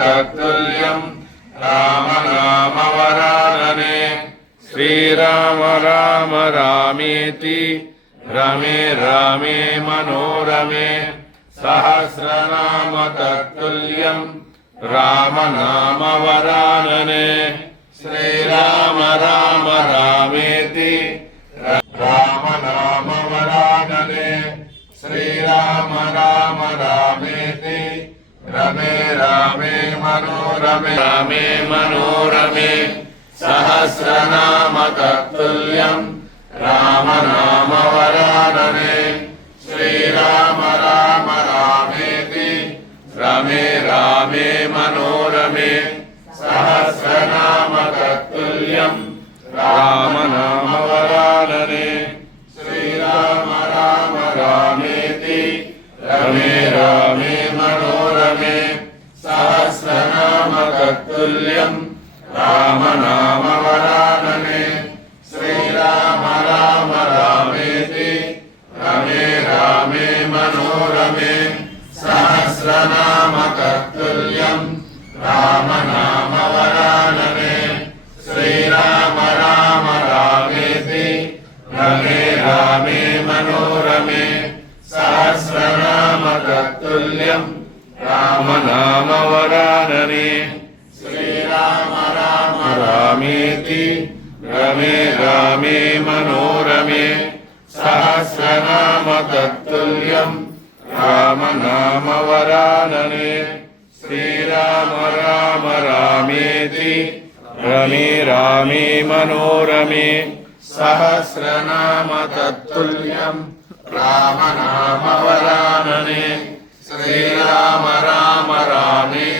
तत्तुल्यम् राम नाम वरानने श्रीराम राम रामेति रमे रामे मनोरमे सहस्रनाम तत्तुल्यम् राम नाम वरानने श्रीराम राम रामेति राम नाम वरानने श्रीराम राम रामेति रमे रामे मनोरमे सहस्रनाम तत्तुल्यम् राम नाम वरानने श्रीराम राम रामेति रमे रामे मनोरमे सहस्रनाम तत्तुल्यम् राम नाम वरानने श्रीराम राम रामेति रमे रामे मनोरमे सहस्रनाम तत्तुल्यम् राम नाम वरानने श्रीराम राम रामेति रमे रामे मनोरमे सहस्रनाम तत्तुल्यम् राम नाम वरानने श्रीराम राम रामेति रमे रामे मनोरमे सहस्रनाम तत्तुल्यम् राम नाम वरानने श्रीराम राम रामेति रमे रामे मनोरमे सहस्रनाम तत्तुल्यम् राम नाम वरानने श्रीराम राम रामेति रमे रामे मनोरमे सहस्रनाम तत्तुल्यम् राम नाम वरानने श्रीराम राम रामे